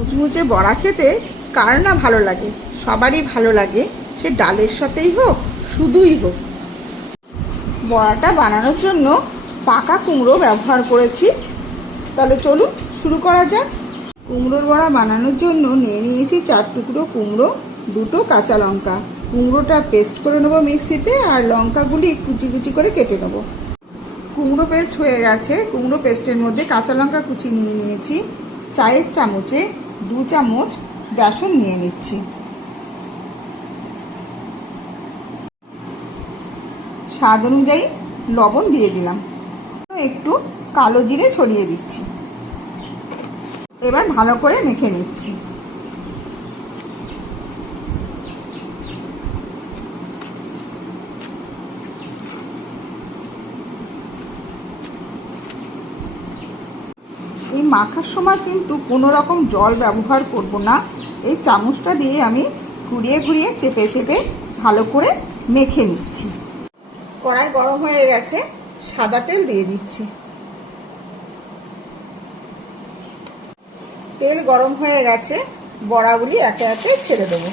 মুচমুচে বড়া খেতে কার না ভালো লাগে, সবারই ভালো লাগে, সে ডালের সাথেই হোক শুধুই হোক। বড়াটা বানানোর জন্য পাকা কুমড়ো ব্যবহার করেছি। তাহলে চলুন শুরু করা যাক। কুমড়োর বড়া বানানোর জন্য নিয়ে নিয়েছি 4 টুকরো কুমড়ো, 2টো কাঁচা লঙ্কা। কুমড়োটা পেস্ট করে নেবো মিক্সিতে, আর লঙ্কাগুলি কুচি কুচি করে কেটে নেবো। কুমড়ো পেস্ট হয়ে গেছে। কুমড়ো পেস্টের মধ্যে কাঁচা লঙ্কা কুচি নিয়ে নিয়েছি। চায়ের চামচে 2 চামচ বেসন নিয়ে নিচ্ছি। স্বাদ অনুযায়ী লবণ দিয়ে দিলাম। একটু কালো জিরে ছড়িয়ে দিচ্ছি। এবার ভালো করে মেখে নিচ্ছি। এই মাখার সময় কিন্তু কোনো রকম জল ব্যবহার করব না। এই চামচটা দিয়ে আমি ঘুরিয়ে ঘুরিয়ে চেপে চেপে ভালো করে মেখে নিচ্ছি। কড়াই গরম হয়ে গেছে, সাদা তেল দিয়ে দিচ্ছি। তেল গরম হয়ে গেছে, বড়াগুলি একে একে ছেড়ে দেবো।